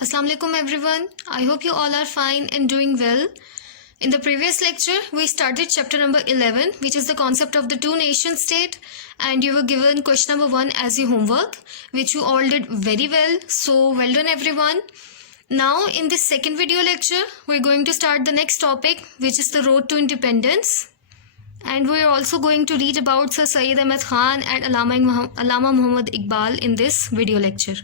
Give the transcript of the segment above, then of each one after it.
Assalamu alaikum everyone. I hope you all are fine and doing well. In the previous lecture, we started chapter number 11, which is the concept of the two nation state, and you were given question number 1 as your homework, which you all did very well. So well done everyone. Now in this second video lecture, we're going to start the next topic, which is the road to independence. And we're also going to read about Sir Syed Ahmad Khan and Allama Muhammad Iqbal in this video lecture.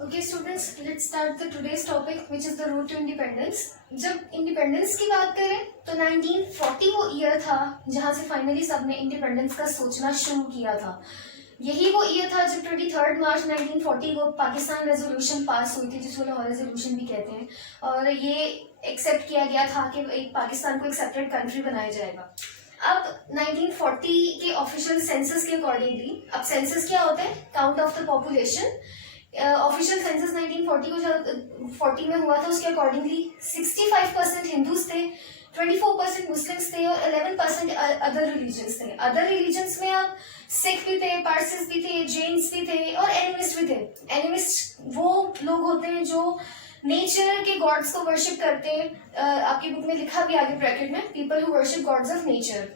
Okay students, let's start the today's topic, which is the road to independence. जब independence की बात करें तो 1940 वो year था जहां से finally सबने इंडिपेंडेंस का सोचना शुरू किया था. यही वो ईयर था जब 23 मार्च 1940 को पाकिस्तान रेजोल्यूशन पास हुई थी, जिसको लाहौर रेजोल्यूशन भी कहते हैं, और ये एक्सेप्ट किया गया था कि एक पाकिस्तान को एक सेपरेट कंट्री बनाया जाएगा. अब 1940 के ऑफिशियल सेंसस के अकॉर्डिंगली, अब सेंसस क्या होते हैं? Count of the population. Official census 1940 को जो 40 में हुआ था, उसके अकॉर्डिंगली 65% हिंदूज थे, 24% मुस्लिम्स थे और 11% अदर रिलीजन्स थे. अदर रिलीजन्स में अब सिख भी थे, पारसीज भी थे, जैन्स भी थे और एनिमिस्ट भी थे. एनिमिस्ट वो लोग होते हैं जो नेचर के गॉड्स को वर्शिप करते हैं. आपकी बुक में लिखा भी आगे ब्रैकेट में, people who worship God's of nature.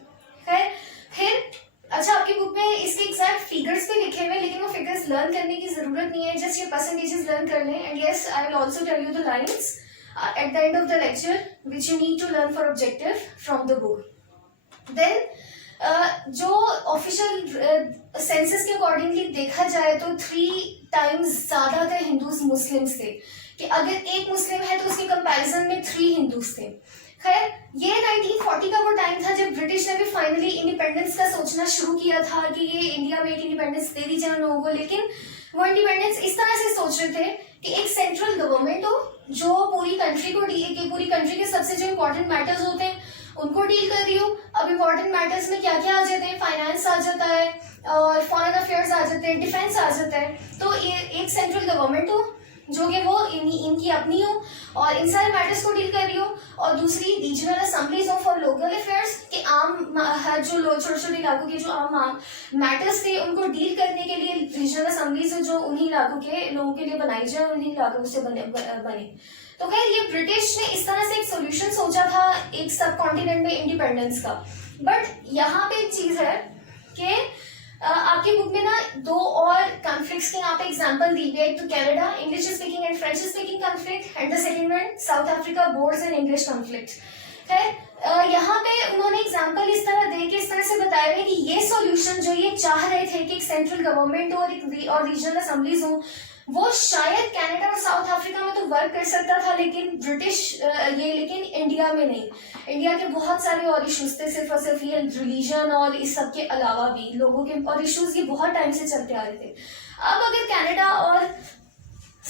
फिर अच्छा, आपकी बुक में इसके एग्जैक्ट फिगर्स भी लिखे हुए, लेकिन वो फिगर्स लर्न करने की जरूरत नहीं है, जस्ट ये परसेंटेजेस लर्न कर लें. And yes, I will also tell you the lines at the end of the lecture which you need to learn for objective from the book. Then जो official census के accordingly देखा जाए तो 3 times ज्यादा थे Hindus Muslims थे, कि अगर एक मुस्लिम है तो उसके कंपैरिजन में 3 हिंदूज थे. खैर, ये 1940 का वो टाइम था जब ब्रिटिश ने भी फाइनली इंडिपेंडेंस का सोचना शुरू किया था कि ये इंडिया में एक इंडिपेंडेंस दे दी जाए लोगों को. लेकिन वो इंडिपेंडेंस इस तरह से सोच रहे थे कि एक सेंट्रल गवर्नमेंट हो जो पूरी कंट्री को पूरी कंट्री के सबसे जो इम्पोर्टेंट मैटर्स होते हैं उनको डील कर रही हो. अब इम्पोर्टेंट मैटर्स में क्या क्या आ जाते हैं? फाइनेंस आ जाता है और फॉरेन अफेयर्स आ जाते हैं, डिफेंस आ जाता है. तो ये एक सेंट्रल गवर्नमेंट हो जो कि वो इनकी अपनी हो और इन सारे मैटर्स को डील कर रही हो, और दूसरी रीजनल असेंबलीज हो फॉर लोकल अफेयर्स, कि आम जो छोटे छोटे इलाकों के जो आम मैटर्स थे उनको डील करने के लिए रीजनल असेंबलीज हो जो उन्हीं इलाकों के लोगों के लिए बनाई जाए, उन्हीं इलाकों से बने. तो खैर, ये ब्रिटिश ने इस तरह से एक सोल्यूशन सोचा था एक सब कॉन्टिनेंट में इंडिपेंडेंस का. बट यहाँ पे एक चीज है कि आपकी बुक में ना 2 और कॉन्फ्लिक्ट्स के यहाँ पे एग्जांपल दी गई. एक तो Canada English speaking and French speaking conflict, and the second one south Africa boards and English conflict. खैर, यहाँ पे उन्होंने एग्जांपल इस तरह दे के इस तरह से बताया है कि ये सॉल्यूशन जो ये चाह रहे थे कि एक सेंट्रल गवर्नमेंट हो और रीजनल असेंबलीज हो, वो शायद कनाडा और साउथ अफ्रीका में तो वर्क कर सकता था, लेकिन लेकिन इंडिया में नहीं. इंडिया के बहुत सारे और इश्यूज थे, सिर्फ और सिर्फ ये रिलीजन और इस सब के अलावा भी लोगों के और इश्यूज ये बहुत टाइम से चलते आ रहे थे. अब अगर कनाडा और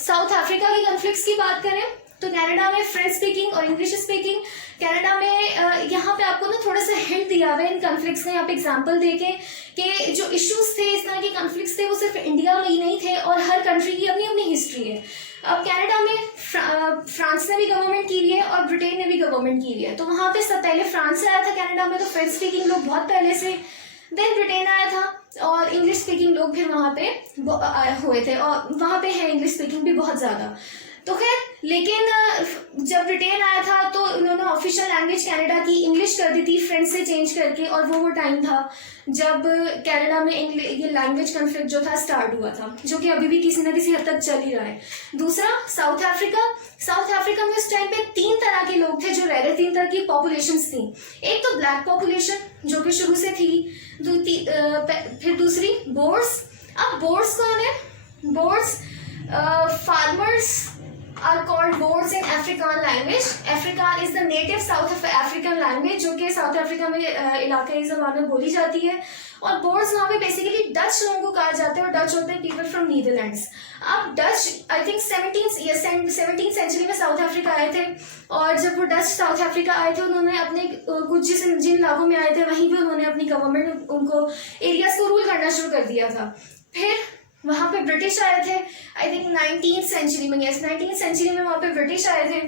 साउथ अफ्रीका की कॉन्फ्लिक्ट्स की बात करें तो कनाडा में फ्रेंच स्पीकिंग और इंग्लिश स्पीकिंग. कनाडा में यहाँ पे आपको ना थोड़ा सा हिंट दिया हुआ है इन कॉन्फ्लिक्ट्स ने, यहाँ पे एग्जांपल देके कि जो इश्यूज थे, इस तरह के कॉन्फ्लिक्ट्स थे, वो सिर्फ इंडिया में ही नहीं थे और हर कंट्री की अपनी अपनी हिस्ट्री है. अब कनाडा में फ्रांस ने भी गवर्नमेंट की हुई है और ब्रिटेन ने भी गवर्नमेंट की हुई है. तो वहाँ पे सब पहले फ्रांस से आया था कनाडा में, तो फ्रेंच स्पीकिंग लोग बहुत पहले से, देन ब्रिटेन आया था और इंग्लिश स्पीकिंग लोग फिर वहाँ पे आए हुए थे, और वहाँ पे है इंग्लिश स्पीकिंग भी बहुत ज्यादा. तो खैर, लेकिन जब ब्रिटेन आया था तो उन्होंने ऑफिशियल लैंग्वेज कनाडा की इंग्लिश कर दी थी फ्रेंच से चेंज करके, और वो टाइम था जब कनाडा में ये लैंग्वेज कॉन्फ्लिक्ट जो था स्टार्ट हुआ था, जो कि अभी भी किसी न किसी हद तक चल ही रहा है. दूसरा, साउथ अफ्रीका में उस टाइम पे 3 तरह के लोग थे जो रह रहे, 3 तरह की पॉपुलेशंस थी. एक तो ब्लैक पॉपुलेशन जो कि शुरू से थी, फिर दूसरी बोर्ड्स. अब बोर्ड्स कौन है? Boards farmers are called boers in African language. Afrikaan is the native South African language जो कि साउथ अफ्रीका में इलाकाई ज़बान में बोली जाती है. और बोर्ड्स वहाँ पे बेसिकली डच लोगों को कहा जाता है, और डच होते हैं पीपल फ्रॉम नीदरलैंड्स. अब Dutch I think 17th century में साउथ अफ्रीका आए थे, और जब वो डच साउथ अफ्रीका आए थे उन्होंने अपने कुछ जिन इलाकों में आए थे वहीं पे उन्होंने अपनी गवर्नमेंट उनको एरियाज को रूल करना शुरू कर दिया था. फिर वहाँ पे ब्रिटिश आए थे, आई थिंक 19th सेंचुरी में, 19th सेंचुरी में वहाँ पे ब्रिटिश आए थे,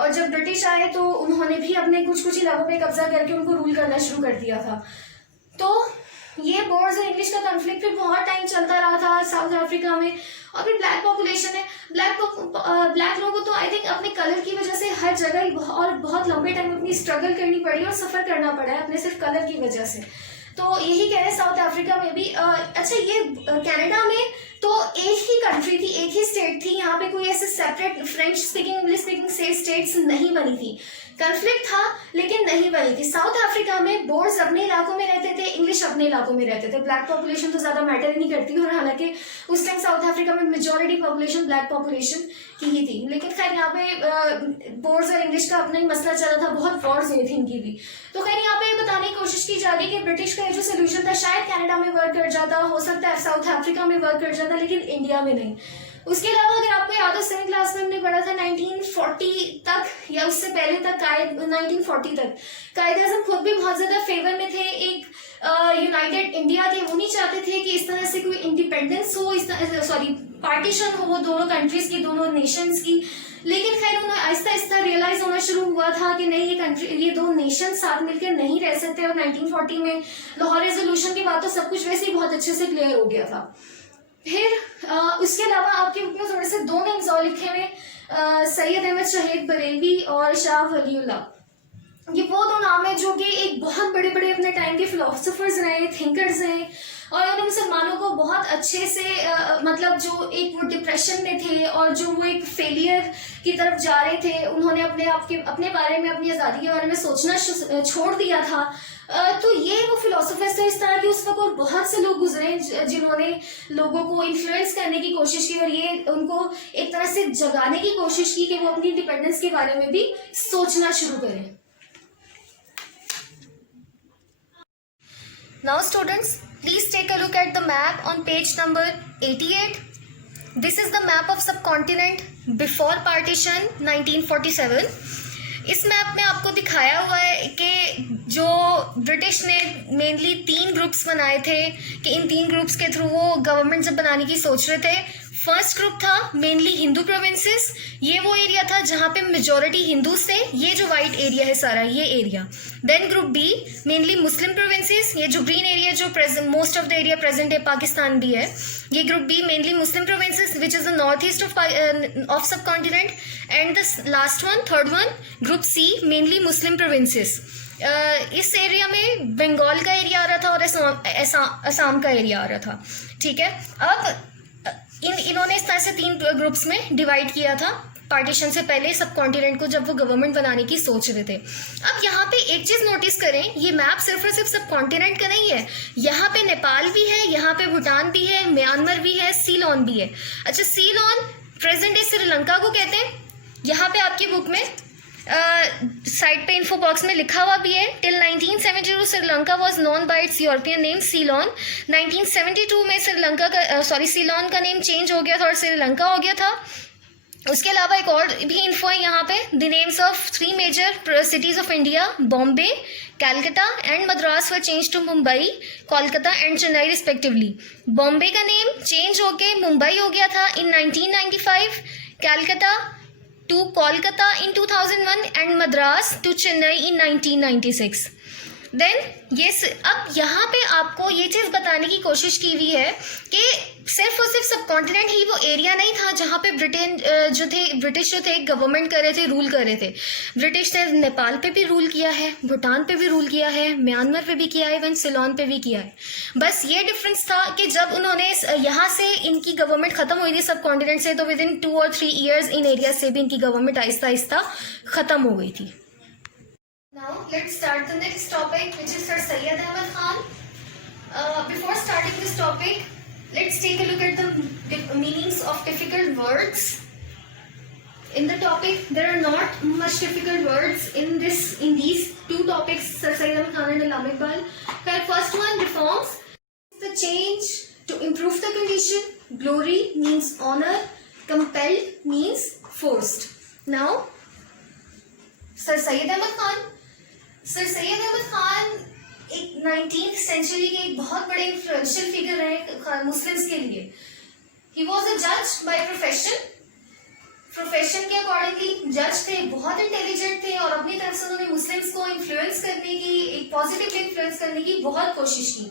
और जब ब्रिटिश आए तो उन्होंने भी अपने कुछ इलाकों पे कब्जा करके उनको रूल करना शुरू कर दिया था. तो ये बोर्स और इंग्लिश का कॉन्फ्लिक्ट फिर बहुत टाइम चलता रहा था साउथ अफ्रीका में। और फिर ब्लैक पॉपुलेशन है, ब्लैक लोगों को तो आई थिंक अपने कलर की वजह से हर जगह और बहुत लंबे टाइम अपनी स्ट्रगल करनी पड़ी और सफ़र करना पड़ा है अपने सिर्फ कलर की वजह से। तो यही कह रहे हैं साउथ अफ्रीका में भी। अच्छा, ये कनाडा में तो एक ही कंट्री थी, एक ही स्टेट थी, यहाँ पे कोई ऐसे separate French speaking English speaking states नहीं बनी थी। कॉन्फ्लिक्ट था लेकिन नहीं बनी थी। साउथ अफ्रीका में बोर्ड्स अपने इलाकों में रहते थे, इंग्लिश अपने इलाकों में रहते थे। ब्लैक पॉपुलेशन तो ज्यादा मैटर ही नहीं करती, और हालांकि उस टाइम साउथ अफ्रीका में मेजॉरिटी पॉपुलेशन ब्लैक पॉपुलेशन की ही थी। लेकिन खैर यहाँ पे बोर्ड्स और इंग्लिश का अपना ही मसला चला था, बहुत वॉर्स हुए थे इनकी भी। तो खैर यहाँ पे बताने की कोशिश की जा रही है कि ब्रिटिश का जो सोल्यूशन था शायद कनाडा में वर्क कर जाता, हो सकता है साउथ अफ्रीका में वर्क कर जाता, लेकिन इंडिया में नहीं। उसके अलावा अगर आपको याद हो 7th क्लास में हमने पढ़ा था 1940 तक या उससे पहले तक 1940 तक कायदे आज़म खुद भी बहुत ज्यादा फेवर में थे, एक यूनाइटेड इंडिया के। वो नहीं चाहते थे कि इस तरह से कोई इंडिपेंडेंस हो, इस पार्टीशन हो वो दोनों कंट्रीज की, दोनों नेशंस की। लेकिन खैर उन्हें आहिस्ता आहिस्ता रियलाइज होना शुरू हुआ था कि नहीं, ये दो नेशन साथ मिलकर नहीं रह सकते। और 1940 में लाहौर रेजोल्यूशन के बाद तो सब कुछ वैसे ही बहुत अच्छे से क्लियर हो गया था। फिर उसके अलावा आपके बुक में थोड़े से 2 नेम्स और लिखे हुए, सैयद अहमद शहीद बरेलवी और शाह वलीउल्लाह। ये वो 2 नाम है जो कि एक बहुत बड़े बड़े अपने टाइम के फिलोसफर्स रहे, थिंकर्स हैं, और उन्होंने मुसलमानों को बहुत अच्छे से मतलब जो एक वो डिप्रेशन में थे और जो वो एक फेलियर की तरफ जा रहे थे, उन्होंने अपने बारे में, अपनी आज़ादी के बारे में सोचना छोड़ दिया था। तो ये वो फिलोसफर्स थे इस तरह के उस वक्त, और बहुत से लोग गुजरे जिन्होंने लोगों को इन्फ्लुएंस करने की कोशिश की और ये उनको एक तरह से जगाने की कोशिश की कि वो अपनी इंडिपेंडेंस के बारे में भी सोचना शुरू करें। Now students, please take a look at the map on page number 88. This is the map of subcontinent before partition 1947. इस मैप में आपको दिखाया हुआ है कि जो ब्रिटिश ने मेनली 3 ग्रुप्स बनाए थे कि इन 3 ग्रुप्स के थ्रू वो गवर्नमेंट जब बनाने की सोच रहे थे। फर्स्ट ग्रुप था मेनली हिंदू प्रोविंसेस, ये वो एरिया था जहाँ पे मेजॉरिटी हिंदूज थे, ये जो वाइट एरिया है सारा ये area. Then group B mainly Muslim provinces, ये जो ग्रीन एरिया जो most of the area present है पाकिस्तान भी है, ये group B mainly Muslim provinces which is the north east of subcontinent. And the last one, third one, group C mainly Muslim provinces. इस area में बंगाल का area आ रहा था और असम का एरिया आ रहा था। ठीक है, अब इन्होंने इस तरह से 3 ग्रुप्स में डिवाइड किया था पार्टीशन से पहले सब कॉन्टिनेंट को, जब वो गवर्नमेंट बनाने की सोच रहे थे। अब यहाँ पे एक चीज नोटिस करें, ये मैप सिर्फ और सिर्फ सब कॉन्टिनेंट का नहीं है, यहाँ पे नेपाल भी है, यहाँ पे भूटान भी है, म्यांमार भी है, सीलोन भी है। अच्छा, सीलोन प्रेजेंट डे श्रीलंका को कहते हैं। यहाँ पे आपकी बुक में साइड पे इन्फो बॉक्स में लिखा हुआ भी है, till 1972 Sri Lanka was known by it's European name Ceylon. 1972 में श्रीलंका का सीलोन का नेम चेंज हो गया था और श्रीलंका हो गया था। उसके अलावा एक और भी इन्फो है यहाँ पे, the names of 3 major cities of India, Bombay, Calcutta and Madras were change to Mumbai, Kolkata and Chennai respectively. Bombay का नेम चेंज होके मुंबई हो गया था in 1995, Calcutta to Kolkata in 2001 and Madras to Chennai in 1996. Then ये अब यहाँ पे आपको ये चीज़ बताने की कोशिश की हुई है कि सिर्फ और सिर्फ सब कॉन्टिनेंट ही वो एरिया नहीं था जहाँ पे ब्रिटिश जो थे गवर्नमेंट कर रहे थे, रूल कर रहे थे। ब्रिटिश ने नेपाल पे भी रूल किया है, भूटान पे भी रूल किया है, म्यांमार पे भी किया है, इवन सीलोन पे भी किया है। बस ये डिफरेंस था कि जब उन्होंने यहाँ से इनकी गवर्नमेंट खत्म हुई थी सब कॉन्टिनेंट से, तो with in 2 or 3 years in area से भी इनकी गवर्नमेंट आहिस्ता आहिस्ता खत्म हो गई थी। Now let's start the next topic, which is Sir Syed Ahmad Khan. Before starting this topic, let's take a look at the meanings of difficult words. In the topic, there are not much difficult words in these 2 topics, Sir Syed Ahmad Khan and Allama Iqbal. First one, reforms. The change to improve the condition. Glory means honor. Compelled means forced. Now, Sir Syed Ahmad Khan. Sir Syed Ahmad Khan एक 19th century के एक बहुत बड़े influential figure रहे Muslims के लिए। He was a जज by profession के अकॉर्डिंगली जज थे, बहुत इंटेलिजेंट थे और अपनी तरफ से उन्होंने मुस्लिम्स को इन्फ्लुएंस करने की, एक पॉजिटिव इन्फ्लुएंस करने की बहुत कोशिश की।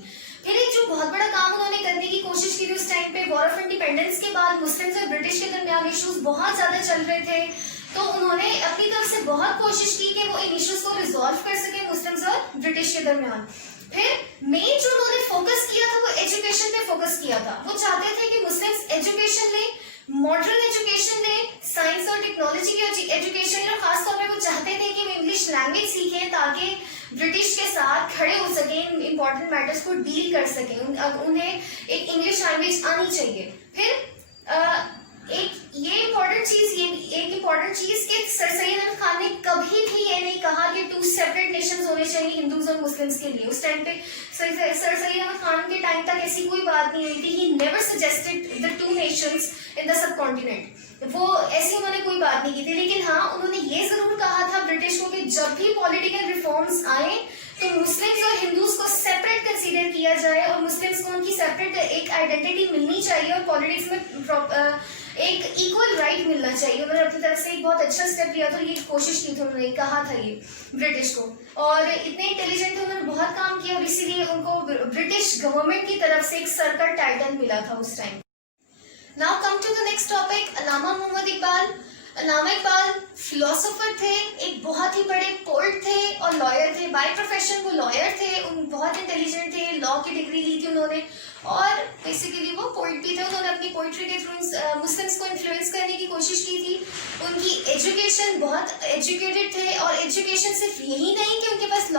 फिर एक जो बहुत बड़ा काम उन्होंने करने की कोशिश की थी उस टाइम पे, वॉर ऑफ इंडिपेंडेंस के बाद मुस्लिम्स और ब्रिटिश के दरमियान इश्यूज बहुत ज्यादा चल रहे थे, तो उन्होंने अपनी तरफ से बहुत कोशिश की कि वो इन इश्यूज को रिजॉल्व कर सके मुस्लिम्स और ब्रिटिश के दरमियान। फिर मेन जो उन्होंने फोकस किया था वो एजुकेशन पे फोकस किया था। वो चाहते थे कि मुस्लिम्स एजुकेशन लें, मॉडर्न एजुकेशन लें, साइंस और टेक्नोलॉजी की एजुकेशन लें, और खासतौर पर वो चाहते थे कि वो इंग्लिश लैंग्वेज सीखें ताकि ब्रिटिश के साथ खड़े हो सके, इंपॉर्टेंट मैटर्स को डील कर सके। उन्हें एक इंग्लिश लैंग्वेज आनी चाहिए। फिर एक इम्पोर्टेंट चीज कि सर सैयद अहमद खान ने कभी भी ये नहीं कहा कि 2 सेपरेट नेशंस होने चाहिए हिंदूज और मुस्लिम्स के लिए। उस टाइम पे सर सैयद अहमद खान के टाइम तक ऐसी कोई बात नहीं हुई थी। He never suggested the 2 Nations in the subcontinent. वो ऐसी उन्होंने कोई बात नहीं की थी, लेकिन हाँ उन्होंने ये जरूर कहा था ब्रिटिश को कि जब भी पॉलिटिकल रिफॉर्म्स आए तो मुस्लिम्स और हिंदूज को सेपरेट कंसीडर किया जाए और मुस्लिम्स को उनकी सेपरेट एक आइडेंटिटी मिलनी चाहिए और पॉलिटिक्स में एक इक्वल राइट मिलना चाहिए। उन्होंने अपनी तरफ से एक बहुत अच्छा स्टेप लिया था, ये कोशिश की थी, उन्होंने कहा था ये ब्रिटिश को, और इतने इंटेलिजेंट थे, उन्होंने बहुत काम किया और इसीलिए उनको ब्रिटिश गवर्नमेंट की तरफ से एक सर का टाइटल मिला था उस time. Now come to the next topic, Allama Mohammad Iqbal. Allama Iqbal philosopher थे, एक बहुत ही बड़े पोएट थे और लॉयर थे। बाय प्रोफेशन वो लॉयर थे, उन बहुत इंटेलिजेंट थे, लॉ की डिग्री ली थी उन्होंने, और बेसिकली वो पोइट भी थे। उन्होंने अपनी पोइट्री के थ्रू मुस्लिम्स को इन्फ्लुएंस करने की कोशिश की थी। उनकी एजुकेशन, बहुत एजुकेटेड थे, और एजुकेशन सिर्फ यही नहीं कि उनके पास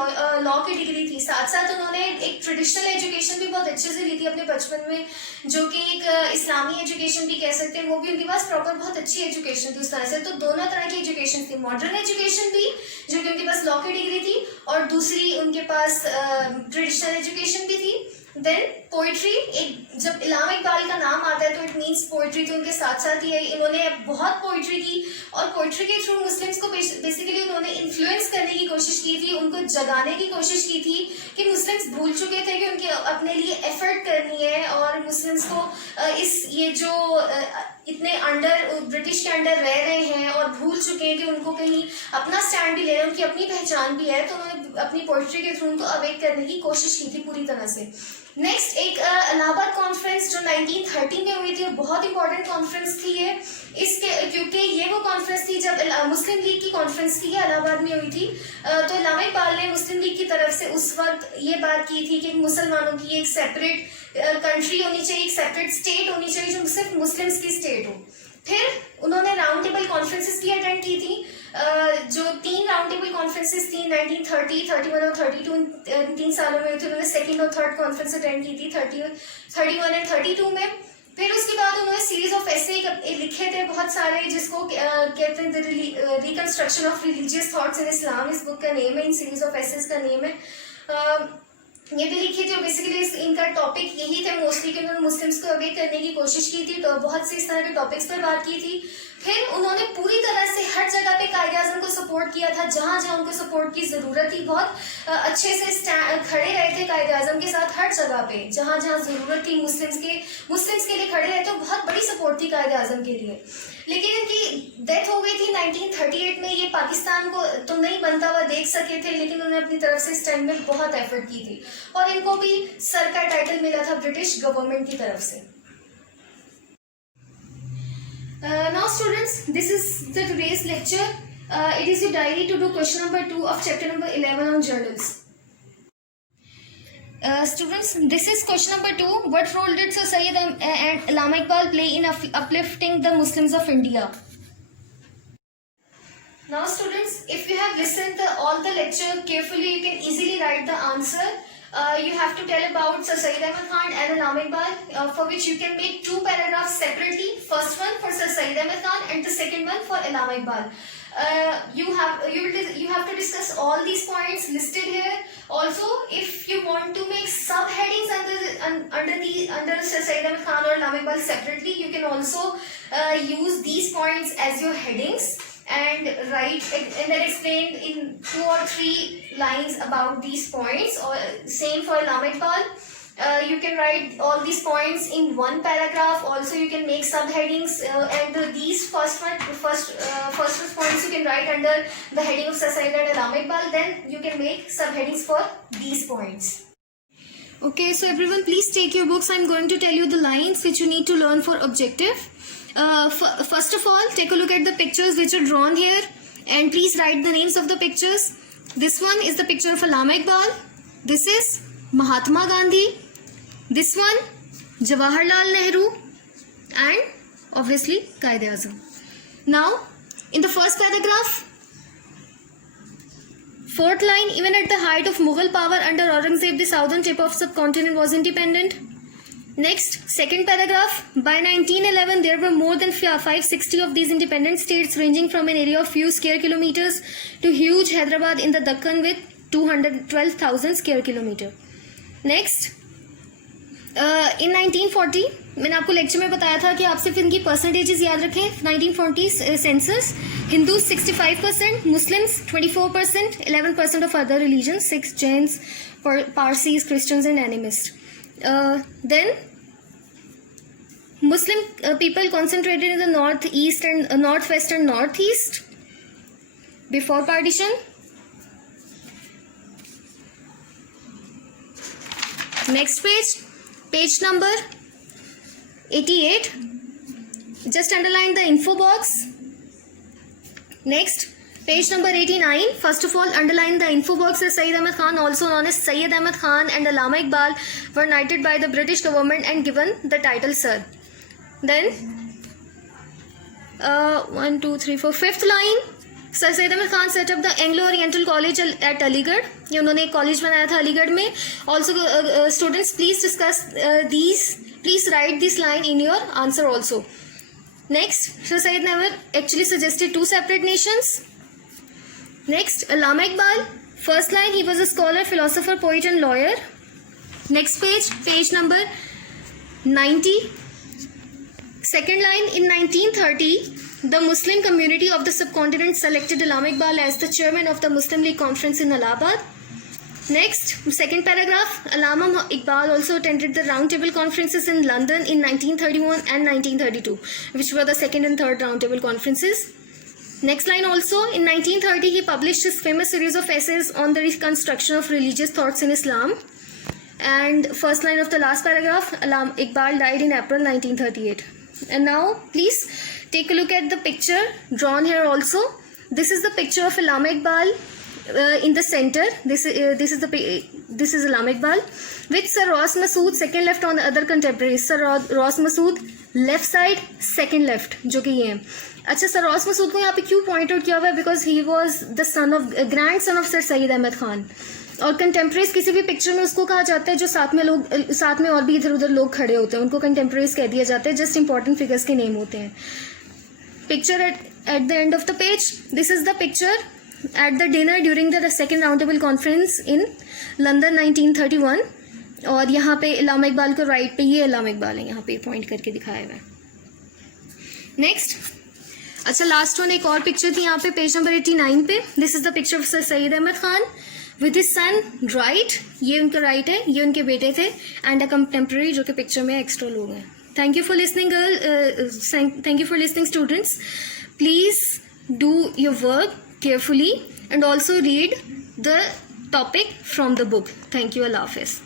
लॉ की डिग्री थी, साथ साथ उन्होंने एक ट्रेडिशनल एजुकेशन भी बहुत अच्छे से ली थी अपने बचपन में, जो कि एक इस्लामी एजुकेशन भी कह सकते हैं। वो भी उनके पास प्रॉपर बहुत अच्छी एजुकेशन थी उस तरह से। तो दोनों तरह की एजुकेशन थी, मॉडर्न एजुकेशन भी जो कि उनके पास लॉ की डिग्री थी, और दूसरी उनके पास ट्रेडिशनल एजुकेशन भी थी। देन पोइट्री, एक जब अल्लामा इकबाल का नाम आता है तो इट मीन्स पोइट्री, तो उनके साथ साथ ही है। इन्होंने बहुत पोइट्री की और पोइट्री के थ्रू मुस्लिम्स को बेसिकली उन्होंने इन्फ्लुएंस करने की कोशिश की थी, उनको जगाने की कोशिश की थी कि मुस्लिम्स भूल चुके थे कि उनके अपने लिए एफर्ट करनी है, और मुस्लिम्स को ये जो इतने अंडर ब्रिटिश के अंडर रह रहे हैं और भूल चुके हैं कि उनको कहीं अपना स्टैंड भी लेना है, उनकी अपनी पहचान भी है। तो उन्होंने अपनी पोइट्री के थ्रू उनको अवेक करने की कोशिश की थी पूरी तरह से। नेक्स्ट एक इलाहाबाद कॉन्फ्रेंस जो 1930 में हुई थी, और बहुत इंपॉर्टेंट कॉन्फ्रेंस थी ये, इसके क्योंकि ये वो कॉन्फ्रेंस थी जब मुस्लिम लीग की कॉन्फ्रेंस थी, इलाहाबाद में हुई थी। तो अल्लामा इकबाल ने मुस्लिम लीग की तरफ से उस वक्त ये बात की थी कि मुसलमानों की एक सेपरेट कंट्री होनी चाहिए, एक सेपरेट स्टेट होनी चाहिए जो सिर्फ मुस्लिम्स की स्टेट हो। फिर उन्होंने राउंड टेबल कॉन्फ्रेंसेस भी अटेंड की थी, जो 3 राउंड टेबल कॉन्फ्रेंसेस थी 1930, 31 और 32 3 सालों में हुई थी। उन्होंने सेकंड और थर्ड कॉन्फ्रेंस अटेंड की थी 31 एंड 32 में। फिर उसके बाद उन्होंने सीरीज ऑफ ऐसे लिखे थे बहुत सारे, जिसको कहते हैं the reconstruction of religious thoughts in Islam, इस बुक का नेम है, इन सीरीज ऑफ एसेस का नेम है। ये भी लिखी थी, बेसिकली इनका टॉपिक यही थे मोस्टली कि उन्होंने मुस्लिम्स को अवेक करने की कोशिश की थी, तो बहुत सी इस तरह के टॉपिक्स पर बात की थी। फिर उन्होंने पूरी तरह से हर जगह पे कायदे आज़म को सपोर्ट किया था, जहां जहां उनको सपोर्ट की जरूरत थी, बहुत अच्छे से खड़े रहे थे कायदे आज़म के साथ हर जगह पे, जहां जहां जरूरत थी मुस्लिम्स के लिए खड़े रहे, तो बहुत बड़ी सपोर्ट थी कायदे आज़म के लिए। लेकिन इनकी डेथ हो गई थी 1938 में। ये पाकिस्तान को तो नहीं बनता हुआ देख सके थे, लेकिन उन्होंने अपनी तरफ से इस टाइम में बहुत एफर्ट की थी, और इनको भी सर का टाइटल मिला था ब्रिटिश गवर्नमेंट की तरफ से। Now students, this is the today's lecture. It is your diary to do question number 2 of chapter number 11 on journals. Students, this is question number 2. What role did Sir Syed and Allama Iqbal play in uplifting the Muslims of India? Now students, if you have listened all the lecture carefully, you can easily write the answer. You have to tell about Sir Syed Ahmad Khan and Allama Iqbal, for which you can make 2 paragraphs separately. First one for Sir Syed Ahmad Khan and the second one for Allama Iqbal. You have to discuss all these points listed here. Also, if you want to make subheadings under Sir Syed Ahmad Khan or Allama Iqbal separately, you can also use these points as your headings and write and then explain in 2 or 3 lines about these points. Or same for Allama Iqbal. You can write all these points in 1 paragraph. Also, you can make subheadings, and these first points you can write under the heading of Sir Syed and Allama Iqbal. Then you can make subheadings for these points. Okay, so everyone, please take your books. I'm going to tell you the lines which you need to learn for objective. First of all, take a look at the pictures which are drawn here, and please write the names of the pictures. This one is the picture of Allama Iqbal. This is Mahatma Gandhi. This one, Jawaharlal Nehru, and obviously Quaid-e-Azam. Now, in the first paragraph, fourth line, even at the height of Mughal power under Aurangzeb, the southern tip of subcontinent was independent. Next, second paragraph, by 1911 there were more than 560 of these independent states, ranging from an area of few square kilometers to huge Hyderabad in the Deccan with 212,000 square kilometer. Next, in 1940, मैंने आपको lecture में बताया था कि आप सिर्फ इनकी percentages याद रखें. 1940 census, Hindus 65%, Muslims 24%, 11% of other religions, 6 Jains, Parsis, Christians and animists. Then Muslim people concentrated in the northeast and northwest and northeast before partition. Next page, page number 88. Just underline the info box. Next, page number 89. First of all, underline the info box. Syed Ahmad Khan, also known as Syed Ahmad Khan, and Allama Iqbal were knighted by the British government and given the title Sir. Then 1, 2, 3, 4, fifth line, Sir Syed Ahmad Khan set up the Anglo-Oriental College at Aligarh. ये उन्होंने एक college बनाया था अलीगढ़ में. Also, students, please discuss these. Please write this line in your answer also. Next, Sir Syed never actually suggested two separate nations. Next, Allama Iqbal. First line, he was a scholar, philosopher, poet and lawyer. Next page, page number 90. Second line, in 1930, the Muslim community of the subcontinent selected Allama Iqbal as the chairman of the Muslim League conference in Allahabad. Next, second paragraph, Allama Iqbal also attended the round table conferences in London in 1931 and 1932, which were the second and third round table conferences. Next line also, in 1930 he published his famous series of essays on the reconstruction of religious thoughts in Islam. And first line of the last paragraph, Allama Iqbal died in April 1938. And now please take a look at the picture drawn here also. This is the picture of Allama Iqbal in the center. This is Allama Iqbal with Sir Ross Masood second left on the other contemporaries. Sir Ross Masood left side, second left, जो कि ये है. अच्छा, sir Ross Masood को यहाँ पे क्यों point out किया हुआ है? Because he was the son of grandson of sir Syed Ahmad Khan. और कंटेम्प्रेरीज किसी भी पिक्चर में उसको कहा जाता है जो साथ में और भी इधर उधर लोग खड़े होते हैं, उनको कंटेम्प्रेरीज कह दिया जाता है. जस्ट इंपॉर्टेंट फिगर्स के नेम होते हैं. Picture eight the end of the page, this is the picture at the dinner during the second round table conference in London 1931. और यहाँ पे अल्लामा इकबाल को राइट पे ये अल्लामा इकबाल है, यहाँ पे पॉइंट करके दिखाया हुआ है. नेक्स्ट, अच्छा लास्ट वन एक और पिक्चर थी यहाँ पे पेज नंबर 89 पे. This is the picture of sir Syed Ahmad Khan with his son right. ये उनका राइट है, ये उनके बेटे थे, एंड अ कंटेम्प्रेरी जो कि पिक्चर में एक्स्ट्रा लोग हैं. Thank you for listening thank you for listening students. Please do your work carefully and also read the topic from the book. Thank you. Allah Hafiz.